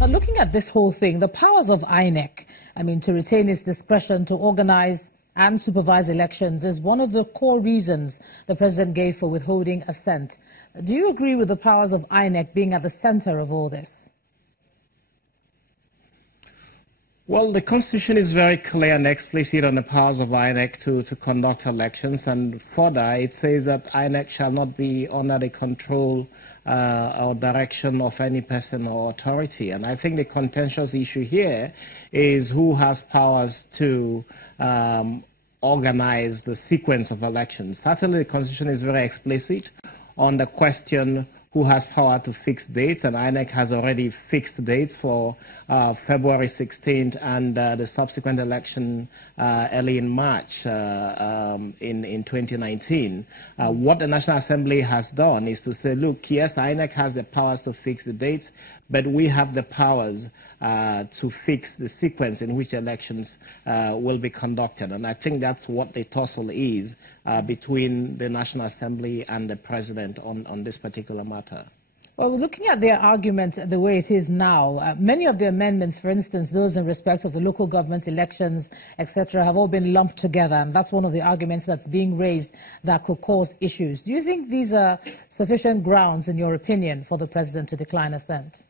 Now, looking at this whole thing, the powers of INEC, to retain its discretion to organize and supervise elections is one of the core reasons the president gave for withholding assent. Do you agree with the powers of INEC being at the center of all this? Well, the Constitution is very clear and explicit on the powers of INEC to conduct elections, and further, it says that INEC shall not be under the control or direction of any person or authority. And I think the contentious issue here is who has powers to organize the sequence of elections. Certainly, the Constitution is very explicit on the question who has power to fix dates, and INEC has already fixed dates for February 16th and the subsequent election early in March in 2019. What the National Assembly has done is to say, look, yes, INEC has the powers to fix the dates, but we have the powers to fix the sequence in which elections will be conducted. And I think that's what the tussle is between the National Assembly and the President on this particular matter. Well, looking at their argument the way it is now, many of the amendments, for instance, those in respect of the local government elections, etc., have all been lumped together. And that's one of the arguments that's being raised that could cause issues. Do you think these are sufficient grounds, in your opinion, for the President to decline assent?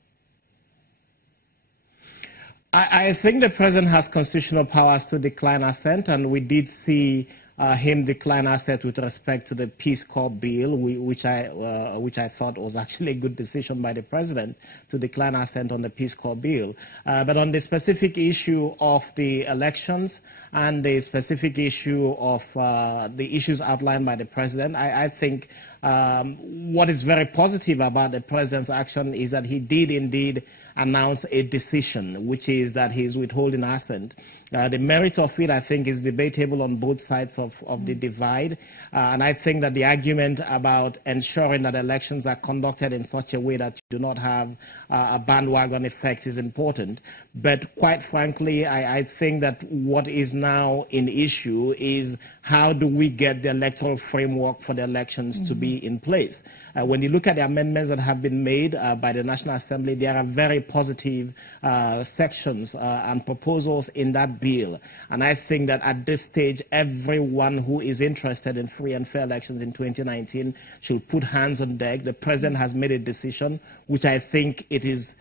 I think the President has constitutional powers to decline assent, and we did see him decline assent with respect to the Peace Corps bill, which I thought was actually a good decision by the President to decline assent on the Peace Corps bill. But on the specific issue of the elections and the specific issue of the issues outlined by the President, I think what is very positive about the President's action is that he did indeed announce a decision, which is that he is withholding assent. The merit of it, I think, is debatable on both sides of the divide. And I think that the argument about ensuring that elections are conducted in such a way that you do not have a bandwagon effect is important. But quite frankly, I think that what is now in issue is how do we get the electoral framework for the elections to be in place. When you look at the amendments that have been made by the National Assembly, there are very positive sections and proposals in that bill. And I think that at this stage, everyone who is interested in free and fair elections in 2019 should put hands on deck. The President has made a decision, which I think it is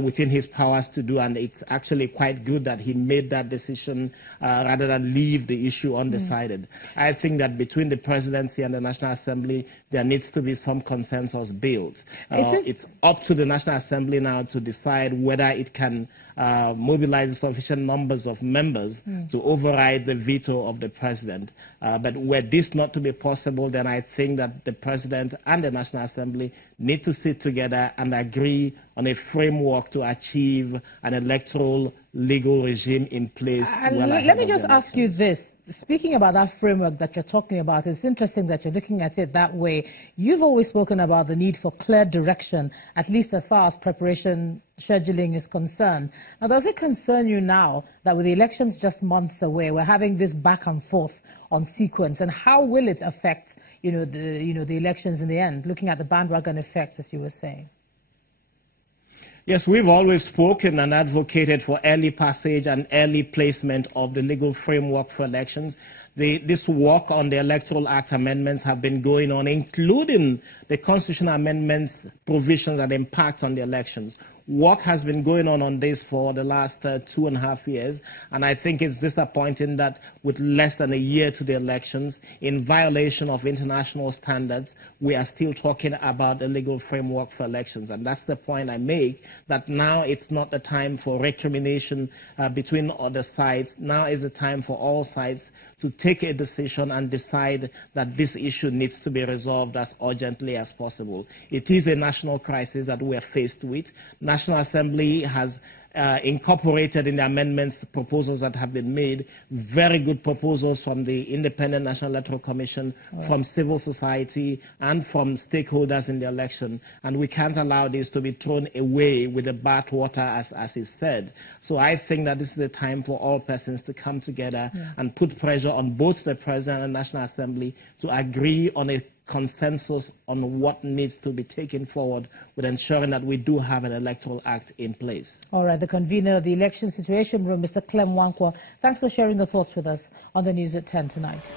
within his powers to do, and it's actually quite good that he made that decision rather than leave the issue undecided. I think that between the Presidency and the National Assembly, there needs to be some consensus built. It's up to the National Assembly now to decide whether it can mobilize sufficient numbers of members to override the veto of the President. But were this not to be possible, then I think that the President and the National Assembly need to sit together and agree on a framework to achieve an electoral legal regime in place. Let me just ask you this. Speaking about that framework that you're talking about, it's interesting that you're looking at it that way. You've always spoken about the need for clear direction, at least as far as preparation scheduling is concerned. Now, does it concern you now that with the elections just months away, we're having this back and forth on sequence, and how will it affect, the elections in the end, looking at the bandwagon effect, as you were saying? Yes, we've always spoken and advocated for early passage and early placement of the legal framework for elections. This work on the Electoral Act amendments have been going on, including the constitutional amendments provisions that impact on the elections. Work has been going on this for the last 2.5 years, and I think it's disappointing that with less than a year to the elections, in violation of international standards, we are still talking about the legal framework for elections. And that's the point I make, that now it's not the time for recrimination between other sides. Now is the time for all sides to take a decision and decide that this issue needs to be resolved as urgently as possible. It is a national crisis that we are faced with. National Assembly has incorporated in the amendments proposals that have been made, very good proposals from the Independent National Electoral Commission, from civil society, and from stakeholders in the election. And we can't allow this to be thrown away with the bathwater, as is said. So I think that this is the time for all persons to come together and put pressure on on both the President and National Assembly to agree on a consensus on what needs to be taken forward with ensuring that we do have an Electoral Act in place. All right, the convener of the Election Situation Room, Mr. Clem Wankwo, thanks for sharing your thoughts with us on the News at 10 tonight.